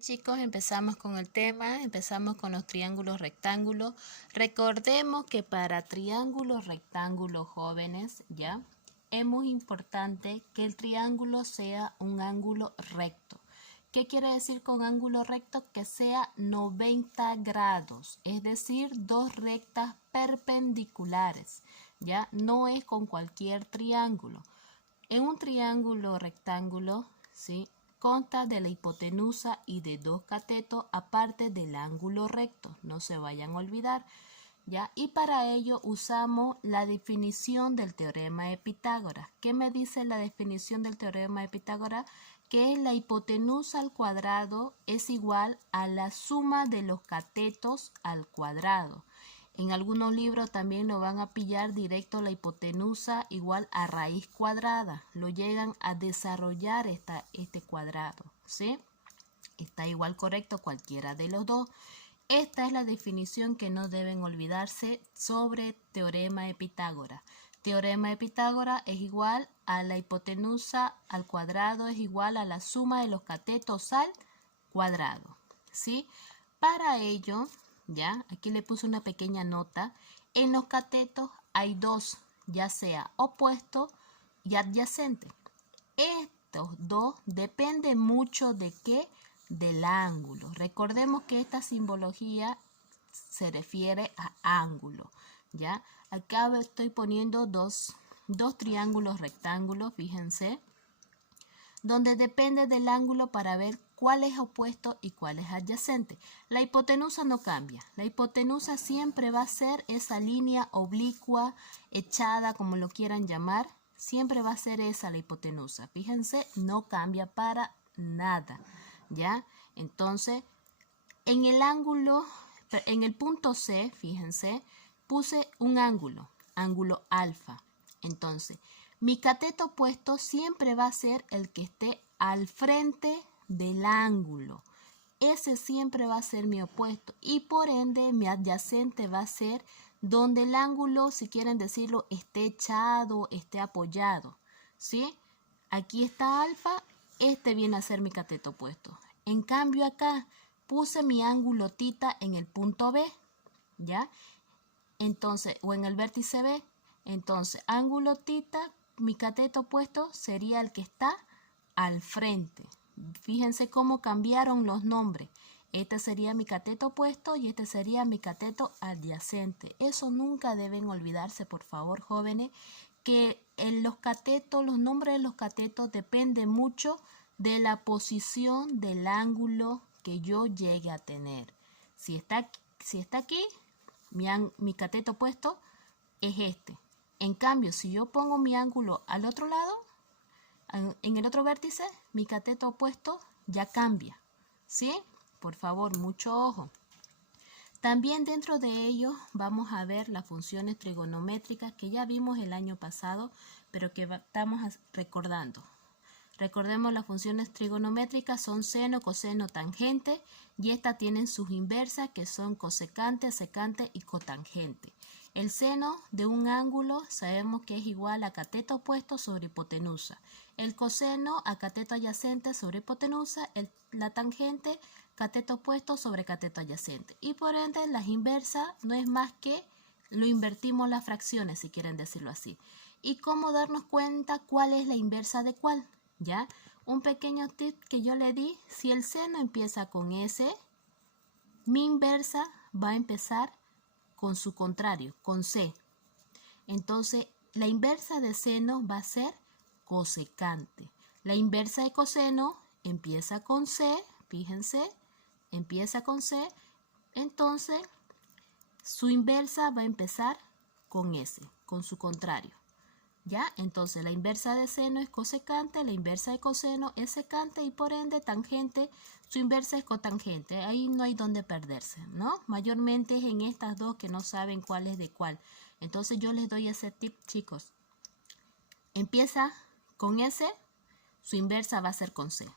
Chicos, empezamos con el tema, empezamos con los triángulos rectángulos. Recordemos que para triángulos rectángulos jóvenes, ¿ya? Es muy importante que el triángulo sea un ángulo recto. ¿Qué quiere decir con ángulo recto? Que sea 90 grados, es decir, dos rectas perpendiculares, ¿ya? No es con cualquier triángulo. En un triángulo rectángulo, ¿sí?, consta de la hipotenusa y de dos catetos aparte del ángulo recto. No se vayan a olvidar, ¿ya? Y para ello usamos la definición del teorema de Pitágoras. ¿Qué me dice la definición del teorema de Pitágoras? Que la hipotenusa al cuadrado es igual a la suma de los catetos al cuadrado. En algunos libros también lo van a pillar directo la hipotenusa igual a raíz cuadrada. Lo llegan a desarrollar este cuadrado, ¿sí? Está igual correcto cualquiera de los dos. Esta es la definición que no deben olvidarse sobre teorema de Pitágoras. Teorema de Pitágoras es igual a la hipotenusa al cuadrado es igual a la suma de los catetos al cuadrado, ¿sí? Para ello, ya, aquí le puse una pequeña nota. En los catetos hay dos, ya sea opuesto y adyacente. Estos dos dependen mucho de qué, del ángulo. Recordemos que esta simbología se refiere a ángulo, ¿ya? Acá estoy poniendo dos triángulos rectángulos, fíjense, donde depende del ángulo para ver cuál es opuesto y cuál es adyacente. La hipotenusa no cambia. La hipotenusa siempre va a ser esa línea oblicua, echada, como lo quieran llamar. Siempre va a ser esa la hipotenusa. Fíjense, no cambia para nada, ¿ya? Entonces, en el ángulo, en el punto C, fíjense, puse un ángulo alfa. Entonces, mi cateto opuesto siempre va a ser el que esté al frente del ángulo. Ese siempre va a ser mi opuesto y por ende mi adyacente va a ser donde el ángulo, si quieren decirlo, esté echado, esté apoyado, ¿sí? Aquí está alfa, este viene a ser mi cateto opuesto. En cambio acá puse mi ángulo tita en el punto B, ¿ya? Entonces, o en el vértice B. Entonces, ángulo tita, mi cateto opuesto sería el que está al frente. Fíjense cómo cambiaron los nombres. Este sería mi cateto opuesto y este sería mi cateto adyacente. Eso nunca deben olvidarse, por favor, jóvenes, que en los catetos, los nombres de los catetos dependen mucho de la posición del ángulo que yo llegue a tener. Si está aquí, mi cateto opuesto es este. En cambio, si yo pongo mi ángulo al otro lado, en el otro vértice, mi cateto opuesto ya cambia, ¿sí? Por favor, mucho ojo. También dentro de ello vamos a ver las funciones trigonométricas que ya vimos el año pasado, pero que estamos recordando. Recordemos, las funciones trigonométricas son seno, coseno, tangente, y estas tienen sus inversas que son cosecante, secante y cotangente. El seno de un ángulo sabemos que es igual a cateto opuesto sobre hipotenusa. El coseno a cateto adyacente sobre hipotenusa. La tangente, cateto opuesto sobre cateto adyacente. Y por ende, las inversas no es más que lo invertimos las fracciones, si quieren decirlo así. ¿Y cómo darnos cuenta cuál es la inversa de cuál? ¿Ya? Un pequeño tip que yo le di: si el seno empieza con S, mi inversa va a empezar con su contrario, con C. Entonces, la inversa de seno va a ser cosecante. La inversa de coseno empieza con C, fíjense, empieza con C, entonces su inversa va a empezar con S, con su contrario. ¿Ya? Entonces la inversa de seno es cosecante, la inversa de coseno es secante y por ende tangente, su inversa es cotangente. Ahí no hay donde perderse, ¿no? Mayormente es en estas dos que no saben cuál es de cuál. Entonces yo les doy ese tip, chicos. Empieza con S, su inversa va a ser con C.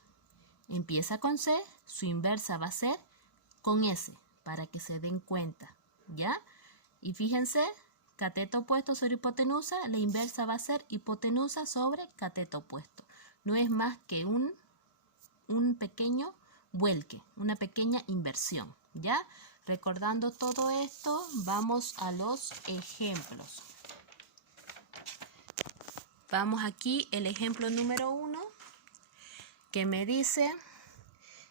Empieza con C, su inversa va a ser con S, para que se den cuenta, ¿ya? Y fíjense, cateto opuesto sobre hipotenusa, la inversa va a ser hipotenusa sobre cateto opuesto. No es más que un pequeño vuelque, una pequeña inversión, ¿ya? Recordando todo esto, vamos a los ejemplos. Vamos aquí, el ejemplo número 1, que me dice,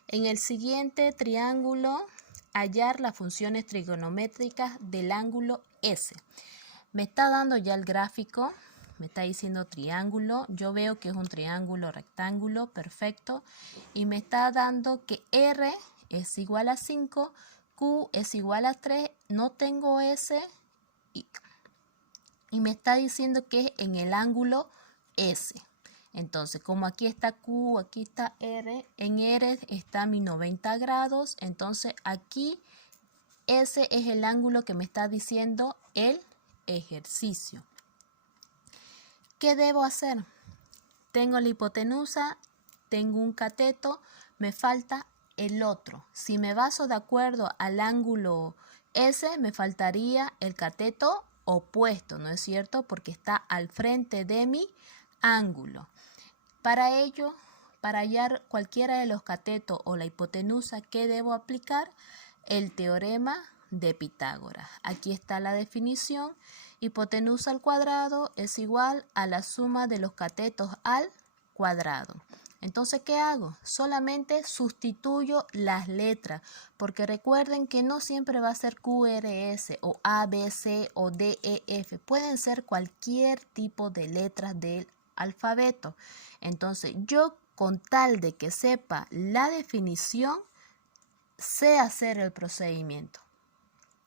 en el siguiente triángulo, hallar las funciones trigonométricas del ángulo S. Me está dando ya el gráfico, me está diciendo triángulo, yo veo que es un triángulo rectángulo, perfecto, y me está dando que R es igual a 5, Q es igual a 3, no tengo S, y me está diciendo que es en el ángulo S. Entonces, como aquí está Q, aquí está R, en R está mi 90 grados, entonces aquí ese es el ángulo que me está diciendo el ejercicio. ¿Qué debo hacer? Tengo la hipotenusa, tengo un cateto, me falta el otro. Si me baso de acuerdo al ángulo S, me faltaría el cateto opuesto, ¿no es cierto? Porque está al frente de mi ángulo. Para ello, para hallar cualquiera de los catetos o la hipotenusa, ¿qué debo aplicar? El teorema de Pitágoras. Aquí está la definición. Hipotenusa al cuadrado es igual a la suma de los catetos al cuadrado. Entonces, ¿qué hago? Solamente sustituyo las letras, porque recuerden que no siempre va a ser QRS o ABC o DEF. Pueden ser cualquier tipo de letras del alfabeto. Entonces, yo con tal de que sepa la definición, sé hacer el procedimiento.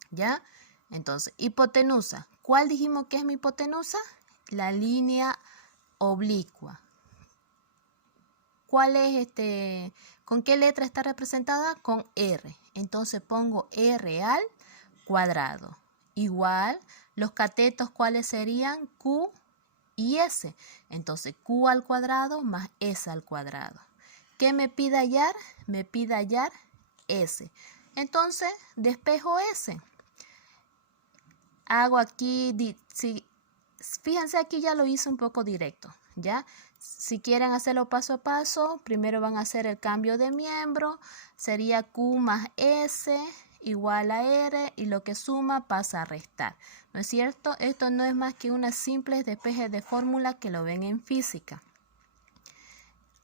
¿Ya? Entonces, hipotenusa. ¿Cuál dijimos que es mi hipotenusa? La línea oblicua. ¿Cuál es con qué letra está representada? Con R. Entonces pongo R al cuadrado. Igual, los catetos, ¿cuáles serían? Q y S. Entonces, Q al cuadrado más S al cuadrado. ¿Qué me pide hallar? Me pide hallar S. Entonces, despejo S. Hago aquí, fíjense, aquí ya lo hice un poco directo, ¿ya? Si quieren hacerlo paso a paso, primero van a hacer el cambio de miembro, sería Q más S igual a R, y lo que suma pasa a restar, ¿no es cierto? Esto no es más que unas simples despejes de fórmula que lo ven en física.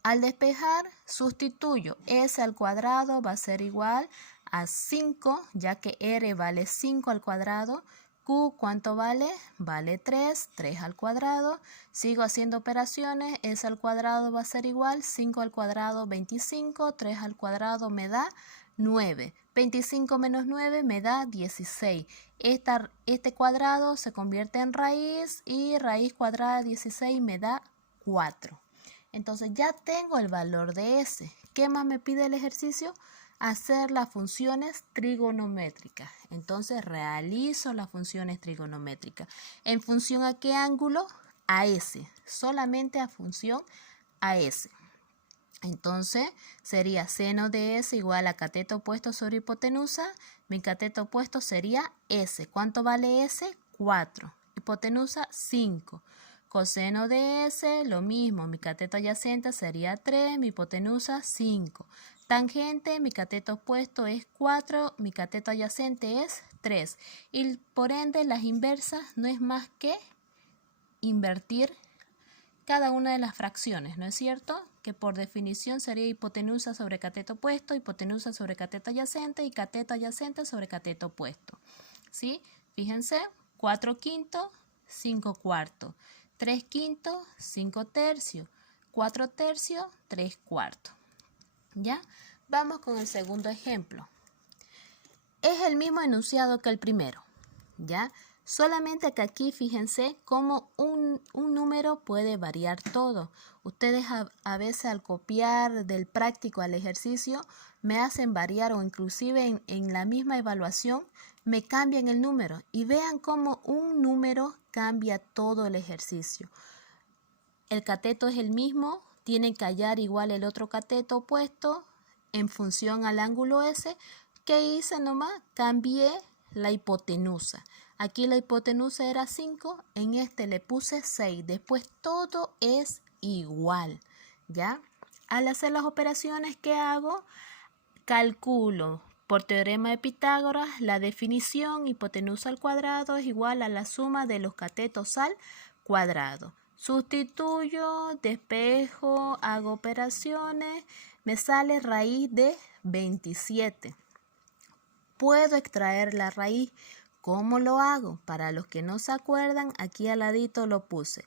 Al despejar, sustituyo S al cuadrado, va a ser igual a 5, ya que R vale 5 al cuadrado. Q, ¿cuánto vale? Vale 3, 3 al cuadrado. Sigo haciendo operaciones, S al cuadrado va a ser igual, 5 al cuadrado, 25, 3 al cuadrado me da 9. 25 menos 9 me da 16. Este cuadrado se convierte en raíz y raíz cuadrada de 16 me da 4. Entonces ya tengo el valor de S. ¿Qué más me pide el ejercicio? Hacer las funciones trigonométricas. Entonces realizo las funciones trigonométricas. ¿En función a qué ángulo? A S. Solamente a función a S. Entonces sería seno de S igual a cateto opuesto sobre hipotenusa. Mi cateto opuesto sería S. ¿Cuánto vale S? 4. Hipotenusa 5. Coseno de S, lo mismo. Mi cateto adyacente sería 3. Mi hipotenusa 5. Tangente, mi cateto opuesto es 4, mi cateto adyacente es 3. Y por ende, las inversas no es más que invertir cada una de las fracciones, ¿no es cierto? Que por definición sería hipotenusa sobre cateto opuesto, hipotenusa sobre cateto adyacente y cateto adyacente sobre cateto opuesto. ¿Sí? Fíjense, 4 quintos, 5 cuartos, 3 quintos, 5 tercios, 4 tercios, 3 cuartos. ¿Ya? Vamos con el segundo ejemplo. Es el mismo enunciado que el primero, ¿ya? Solamente que aquí fíjense cómo un número puede variar todo. Ustedes a veces al copiar del práctico al ejercicio me hacen variar, o inclusive en la misma evaluación me cambian el número. Y vean cómo un número cambia todo el ejercicio. El cateto es el mismo, tienen que hallar igual el otro cateto opuesto en función al ángulo S. ¿Qué hice nomás? Cambié la hipotenusa. Aquí la hipotenusa era 5, en este le puse 6. Después todo es igual, ¿ya? Al hacer las operaciones, ¿qué hago? calculo por teorema de Pitágoras la definición hipotenusa al cuadrado es igual a la suma de los catetos al cuadrado. Sustituyo, despejo, hago operaciones, me sale raíz de 27. Puedo extraer la raíz. ¿Cómo lo hago? Para los que no se acuerdan, aquí al ladito lo puse.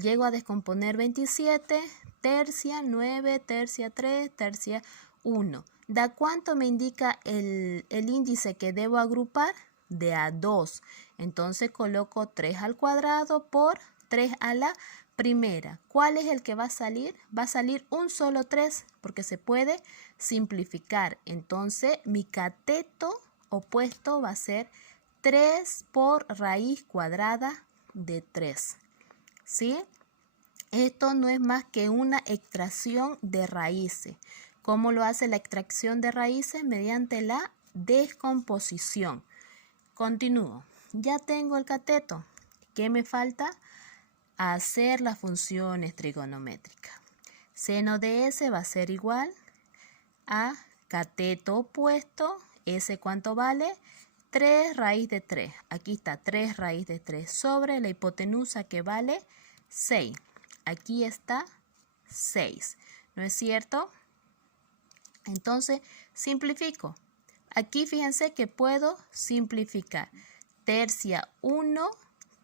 Llego a descomponer 27, tercia 9, tercia 3, tercia 1. ¿Da cuánto me indica el índice que debo agrupar? De a 2. Entonces coloco 3 al cuadrado por 3 a la primera. ¿Cuál es el que va a salir? Va a salir un solo 3 porque se puede simplificar. Entonces mi cateto opuesto va a ser 3 por raíz cuadrada de 3. ¿Sí? Esto no es más que una extracción de raíces. ¿Cómo lo hace la extracción de raíces? Mediante la descomposición. Continúo. Ya tengo el cateto. ¿Qué me falta? Hacer las funciones trigonométricas. Seno de S va a ser igual a cateto opuesto. S, ¿cuánto vale? 3 raíz de 3. Aquí está 3 raíz de 3 sobre la hipotenusa que vale 6. Aquí está 6. ¿No es cierto? Entonces, simplifico. Aquí fíjense que puedo simplificar. Tercia 1,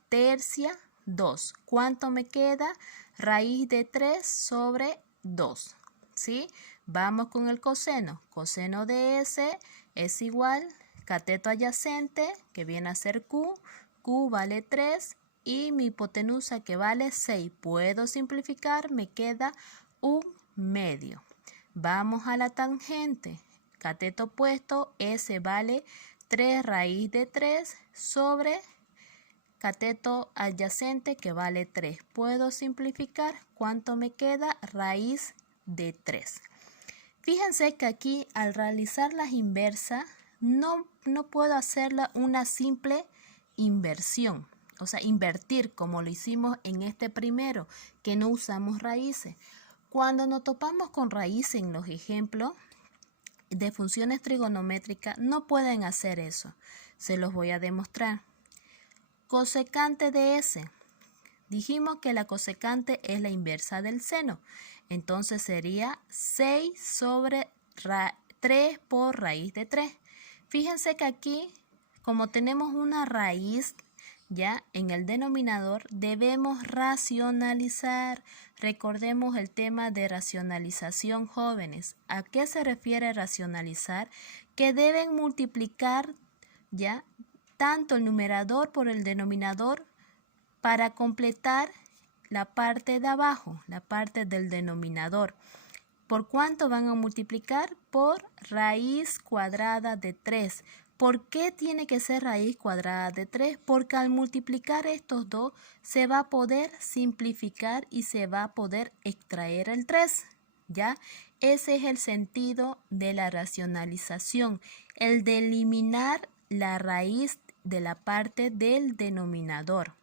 tercia 2. ¿Cuánto me queda? Raíz de 3 sobre 2. ¿Sí? Vamos con el coseno. Coseno de S es igual cateto adyacente, que viene a ser Q. Q vale 3 y mi hipotenusa que vale 6. Puedo simplificar, me queda 1/2. Vamos a la tangente. Cateto opuesto, S vale 3 raíz de 3 sobre cateto adyacente que vale 3. Puedo simplificar. ¿Cuánto me queda? Raíz de 3. Fíjense que aquí al realizar las inversas no puedo hacerla una simple inversión. O sea, invertir como lo hicimos en este primero, que no usamos raíces. Cuando nos topamos con raíces en los ejemplos de funciones trigonométricas, no pueden hacer eso. Se los voy a demostrar. Cosecante de S. Dijimos que la cosecante es la inversa del seno. Entonces sería 6 sobre 3 por raíz de 3. Fíjense que aquí, como tenemos una raíz ya en el denominador, debemos racionalizar. Recordemos el tema de racionalización, jóvenes. ¿A qué se refiere racionalizar? Que deben multiplicar ya tanto el numerador por el denominador para completar la parte de abajo, la parte del denominador. ¿Por cuánto van a multiplicar? Por raíz cuadrada de 3. ¿Por qué tiene que ser raíz cuadrada de 3? Porque al multiplicar estos dos se va a poder simplificar y se va a poder extraer el 3. ¿Ya? Ese es el sentido de la racionalización, el de eliminar la raíz de la parte del denominador.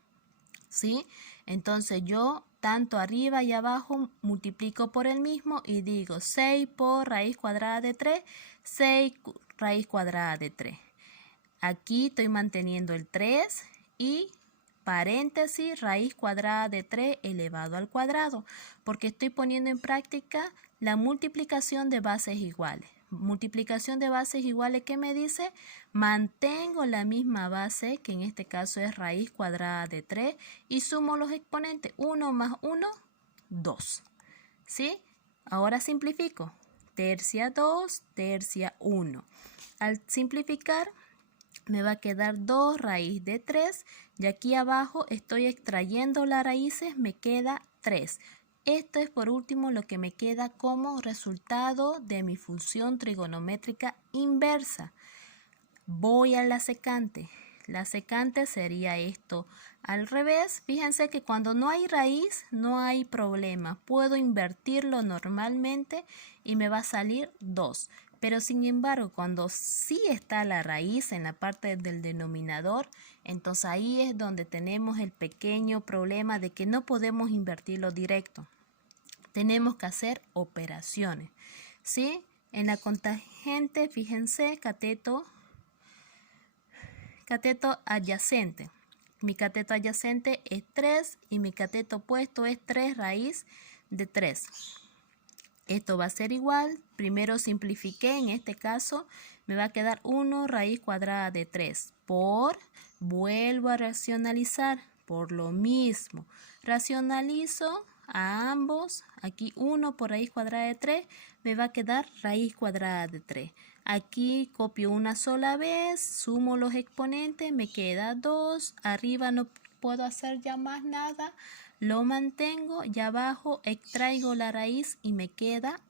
¿Sí? Entonces yo tanto arriba y abajo multiplico por el mismo y digo 6 por raíz cuadrada de 3, 6 raíz cuadrada de 3. Aquí estoy manteniendo el 3 y paréntesis raíz cuadrada de 3 elevado al cuadrado, porque estoy poniendo en práctica la multiplicación de bases iguales. Multiplicación de bases iguales, ¿qué me dice? Mantengo la misma base, que en este caso es raíz cuadrada de 3, y sumo los exponentes. 1 más 1, 2. ¿Sí? Ahora simplifico. Tercia 2, tercia 1. Al simplificar, me va a quedar 2 raíz de 3. Y aquí abajo estoy extrayendo las raíces, me queda 3. Esto es por último lo que me queda como resultado de mi función trigonométrica inversa. Voy a la secante. La secante sería esto al revés. Fíjense que cuando no hay raíz no hay problema. Puedo invertirlo normalmente y me va a salir 2. Pero sin embargo, cuando sí está la raíz en la parte del denominador, entonces ahí es donde tenemos el pequeño problema de que no podemos invertirlo directo. Tenemos que hacer operaciones, ¿sí? En la contangente, fíjense, cateto adyacente. Mi cateto adyacente es 3 y mi cateto opuesto es 3 raíz de 3. Esto va a ser igual. Primero simplifiqué, en este caso me va a quedar 1 raíz cuadrada de 3 por, vuelvo a racionalizar, por lo mismo. Racionalizo a ambos, aquí 1 por raíz cuadrada de 3, me va a quedar raíz cuadrada de 3. Aquí copio una sola vez, sumo los exponentes, me queda 2, arriba no puedo hacer ya más nada, lo mantengo y abajo extraigo la raíz y me queda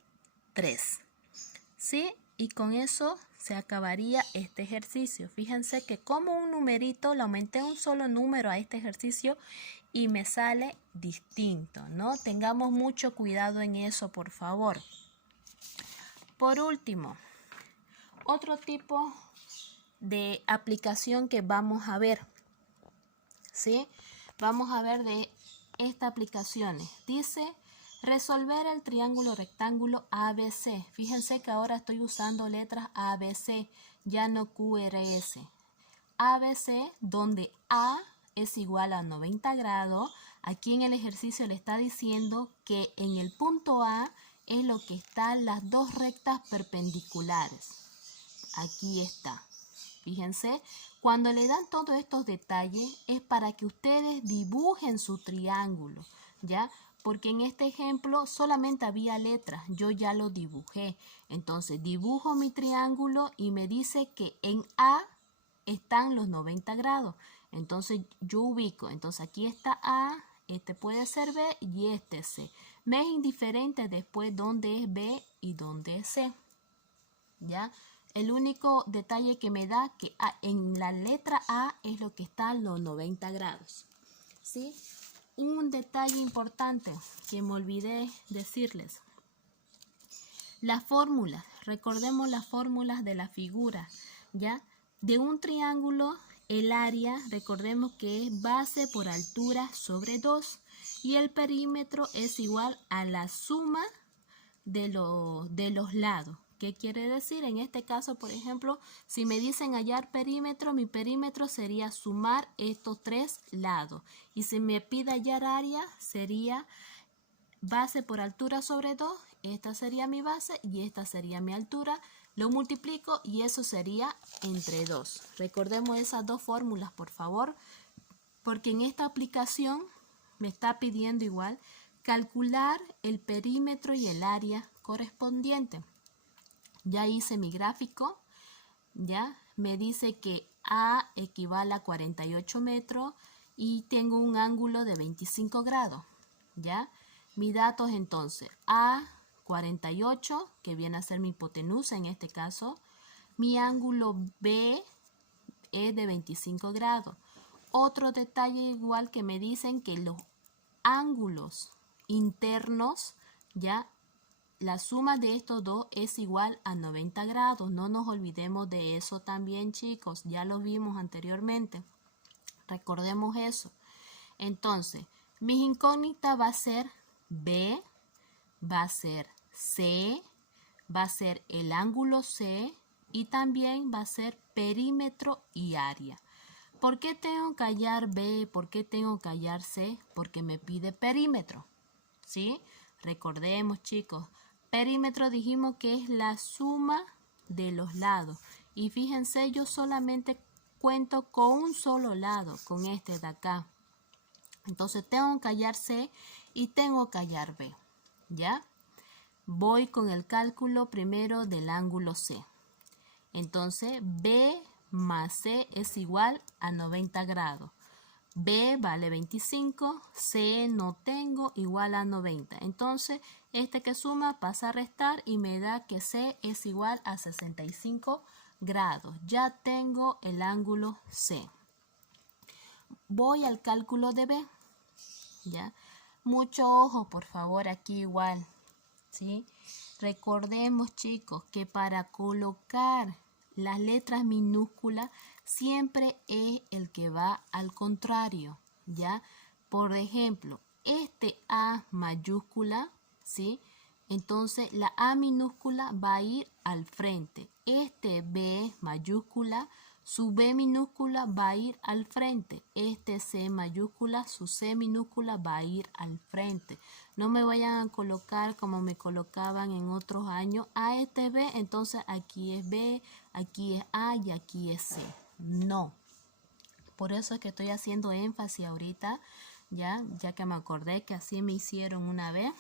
3. ¿Sí? Y con eso se acabaría este ejercicio. Fíjense que como un numerito, le aumenté un solo número a este ejercicio y me sale distinto, ¿no? Tengamos mucho cuidado en eso, por favor. Por último, otro tipo de aplicación que vamos a ver, ¿sí? Vamos a ver de estas aplicaciones. Dice resolver el triángulo rectángulo ABC. Fíjense que ahora estoy usando letras ABC, ya no QRS. ABC, donde A es igual a 90 grados. Aquí en el ejercicio le está diciendo que en el punto A es lo que están las dos rectas perpendiculares. Aquí está. Fíjense, cuando le dan todos estos detalles es para que ustedes dibujen su triángulo, ¿ya? Porque en este ejemplo solamente había letras, yo ya lo dibujé. Entonces dibujo mi triángulo y me dice que en A están los 90 grados. Entonces yo ubico, entonces aquí está A, este puede ser B y este es C. Me es indiferente después dónde es B y dónde es C, ¿ya? El único detalle que me da que en la letra A es lo que está a los 90 grados. ¿Sí? Un detalle importante que me olvidé decirles. Las fórmulas. Recordemos las fórmulas de la figura, ¿ya? De un triángulo, el área, recordemos que es base por altura sobre 2 y el perímetro es igual a la suma de los lados. ¿Qué quiere decir? En este caso, por ejemplo, si me dicen hallar perímetro, mi perímetro sería sumar estos tres lados. Y si me pide hallar área, sería base por altura sobre 2. Esta sería mi base y esta sería mi altura. Lo multiplico y eso sería entre 2. Recordemos esas dos fórmulas, por favor, porque en esta aplicación me está pidiendo igual calcular el perímetro y el área correspondiente. Ya hice mi gráfico, ya me dice que A equivale a 48 metros y tengo un ángulo de 25 grados, ya. Mis datos entonces, A 48, que viene a ser mi hipotenusa en este caso, mi ángulo B es de 25 grados. Otro detalle igual que me dicen que los ángulos internos, ya, la suma de estos dos es igual a 90 grados. No nos olvidemos de eso también, chicos. Ya lo vimos anteriormente. Recordemos eso. Entonces, mis incógnitas va a ser B, va a ser C, va a ser el ángulo C y también va a ser perímetro y área. ¿Por qué tengo que hallar B? ¿Por qué tengo que hallar C? Porque me pide perímetro, ¿sí? Recordemos, chicos, perímetro dijimos que es la suma de los lados. Y fíjense, yo solamente cuento con un solo lado, con este de acá. Entonces tengo que hallar C y tengo que hallar B, ¿ya? Voy con el cálculo primero del ángulo C. Entonces, B más C es igual a 90 grados. B vale 25, C no tengo, igual a 90. Entonces, este que suma pasa a restar y me da que C es igual a 65 grados. Ya tengo el ángulo C. Voy al cálculo de B, ¿ya? Mucho ojo, por favor, aquí igual, ¿sí? Recordemos, chicos, que para colocar las letras minúsculas siempre es el que va al contrario, ¿ya? Por ejemplo, este A mayúscula, ¿sí? Entonces la A minúscula va a ir al frente. Este B mayúscula, su B minúscula va a ir al frente. Este C mayúscula, su C minúscula va a ir al frente. No me vayan a colocar como me colocaban en otros años. A este B, entonces aquí es B, aquí es A y aquí es C. No. Por eso es que estoy haciendo énfasis ahorita, ya que me acordé que así me hicieron una vez.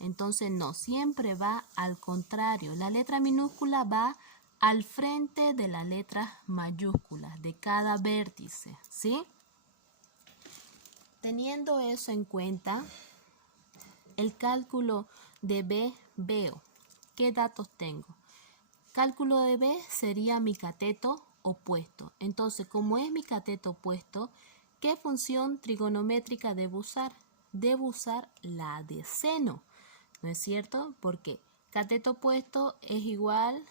Entonces no, siempre va al contrario. La letra minúscula va al frente de la letra mayúscula de cada vértice, ¿sí? Teniendo eso en cuenta, el cálculo de B veo. ¿Qué datos tengo? Cálculo de B sería mi cateto opuesto. Entonces, como es mi cateto opuesto, ¿qué función trigonométrica debo usar? Debo usar la de seno, ¿no es cierto? Porque cateto opuesto es igual,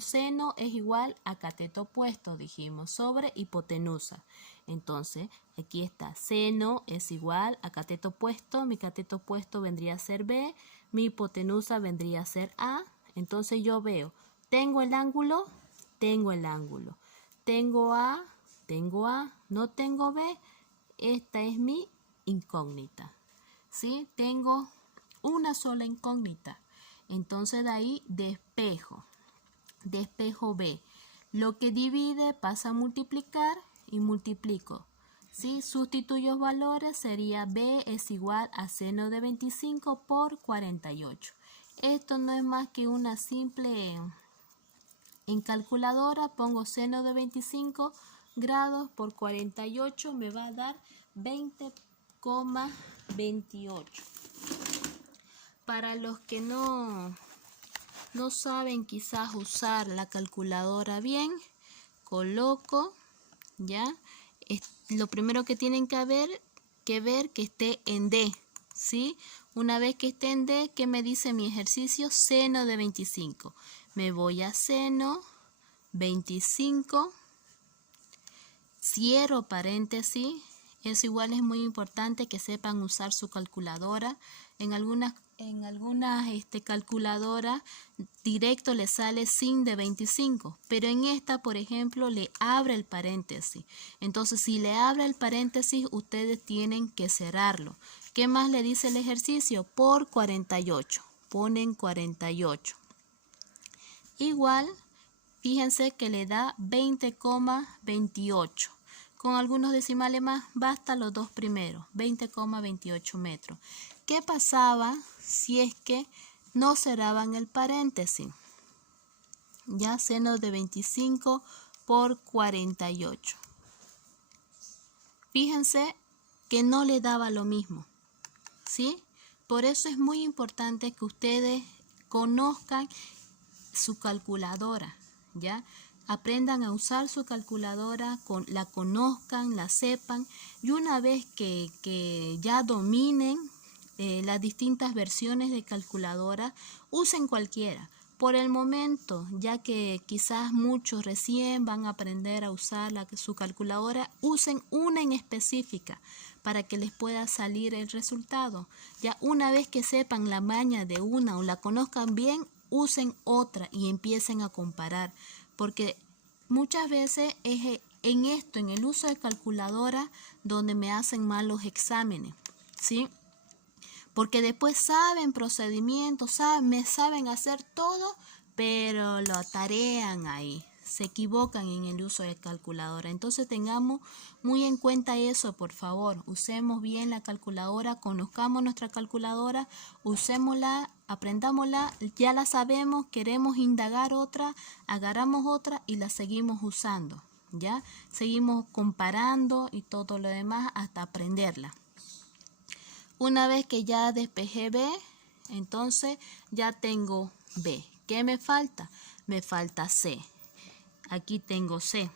seno es igual a cateto opuesto, dijimos, sobre hipotenusa. Entonces, aquí está, seno es igual a cateto opuesto, mi cateto opuesto vendría a ser B, mi hipotenusa vendría a ser A. Entonces yo veo, tengo el ángulo, tengo el ángulo. Tengo A, no tengo B, esta es mi incógnita. ¿Sí? Tengo una sola incógnita. Entonces de ahí despejo. Despejo B. Lo que divide pasa a multiplicar y multiplico. ¿Sí? Sustituyo valores, sería B es igual a seno de 25 por 48. Esto no es más que una simple... En calculadora pongo seno de 25 grados por 48, me va a dar 20,28. Para los que no saben quizás usar la calculadora bien, coloco, ¿ya? Lo primero que tienen que ver que esté en D, ¿sí? Una vez que esté en D, ¿qué me dice mi ejercicio? Seno de 25. Me voy a seno 25, cierro paréntesis. Eso igual es muy importante que sepan usar su calculadora. En algunas calculadoras directo le sale sin de 25, pero en esta, por ejemplo, le abre el paréntesis. Entonces, si le abre el paréntesis, ustedes tienen que cerrarlo. ¿Qué más le dice el ejercicio? Por 48. Ponen 48. Igual, fíjense que le da 20,28. Con algunos decimales más, basta los dos primeros, 20,28 metros. ¿Qué pasaba si es que no cerraban el paréntesis? Ya, seno de 25 por 48. Fíjense que no le daba lo mismo, ¿sí? Por eso es muy importante que ustedes conozcan su calculadora, ¿ya? Aprendan a usar su calculadora, la conozcan, la sepan, y una vez que ya dominen las distintas versiones de calculadora, usen cualquiera. Por el momento, ya que quizás muchos recién van a aprender a usar su calculadora, usen una en específica para que les pueda salir el resultado. Ya una vez que sepan la maña de una o la conozcan bien, usen otra y empiecen a comparar, porque muchas veces es en el uso de calculadora, donde me hacen mal los exámenes, ¿sí? Porque después saben procedimientos, saben hacer todo, pero lo tarean ahí, se equivocan en el uso de calculadora. Entonces tengamos muy en cuenta eso, por favor. Usemos bien la calculadora, conozcamos nuestra calculadora, usémosla, aprendámosla, ya la sabemos, queremos indagar otra, agarramos otra y la seguimos usando, ¿ya? Seguimos comparando y todo lo demás hasta aprenderla. Una vez que ya despejé B, entonces ya tengo B. ¿Qué me falta? Me falta C. Aquí tengo C.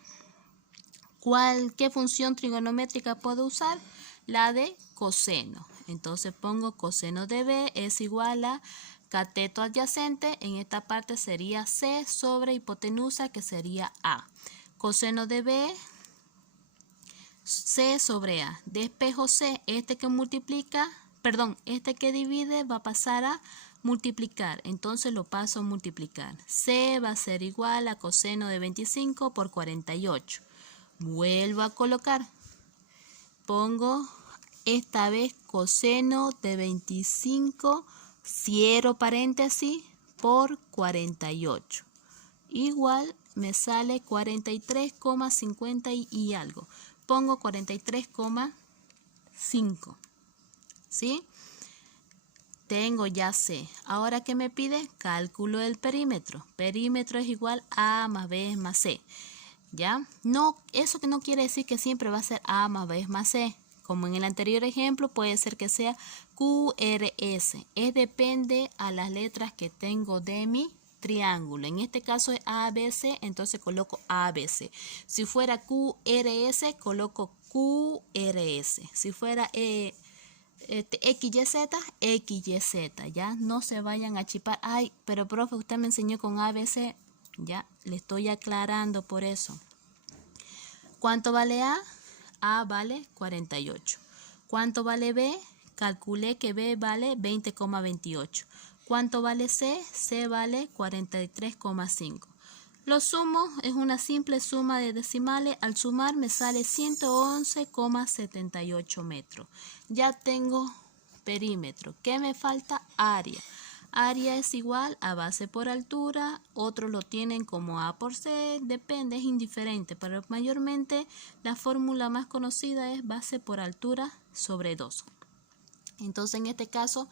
¿Qué función trigonométrica puedo usar? La de coseno. Entonces pongo coseno de B es igual a cateto adyacente. En esta parte sería C sobre hipotenusa, que sería A. Coseno de B, C sobre A. Despejo C, este que divide va a pasar a multiplicar, entonces lo paso a multiplicar. C va a ser igual a coseno de 25 por 48. Vuelvo a colocar. Pongo esta vez coseno de 25, cierro paréntesis, por 48. Igual me sale 43,50 y algo. Pongo 43,5. ¿Sí? Tengo ya C. Ahora, ¿qué me pide? Cálculo del perímetro. Perímetro es igual a más B más C. ¿Ya? No, eso que no quiere decir que siempre va a ser A más B más C. Como en el anterior ejemplo, puede ser que sea QRS. Depende a las letras que tengo de mi triángulo. En este caso es ABC, entonces coloco ABC. Si fuera QRS, coloco QRS. Si fuera XYZ, XYZ, ¿ya? No se vayan a chipar. Ay, pero profe, usted me enseñó con ABC. Ya, le estoy aclarando por eso. ¿Cuánto vale A? A vale 48. ¿Cuánto vale B? Calculé que B vale 20,28. ¿Cuánto vale C? C vale 43,5. Lo sumo, es una simple suma de decimales. Al sumar me sale 111,78 metros. Ya tengo perímetro. ¿Qué me falta? Área. Área es igual a base por altura. Otros lo tienen como A por C. Depende, es indiferente. Pero mayormente la fórmula más conocida es base por altura sobre 2. Entonces, en este caso,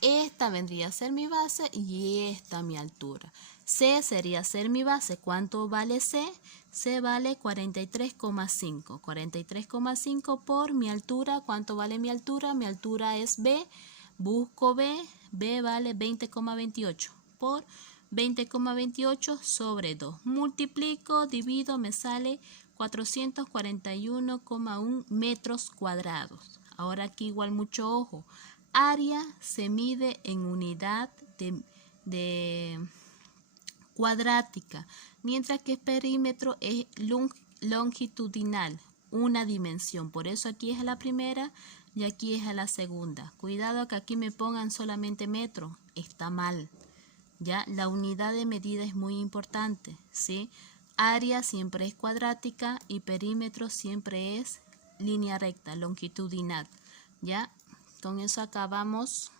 esta vendría a ser mi base y esta mi altura. C sería ser mi base. ¿Cuánto vale C? C vale 43,5. 43,5 por mi altura. ¿Cuánto vale mi altura? Mi altura es B. Busco B. B vale 20,28 por 20,28 sobre 2. Multiplico, divido, me sale 441,1 metros cuadrados. Ahora aquí igual mucho ojo. Área se mide en unidad de cuadrática, mientras que perímetro es longitudinal, una dimensión. Por eso aquí es a la primera y aquí es a la segunda. Cuidado que aquí me pongan solamente metro, está mal. Ya, la unidad de medida es muy importante, ¿sí? Área siempre es cuadrática y perímetro siempre es línea recta, longitudinal. Ya, con eso acabamos.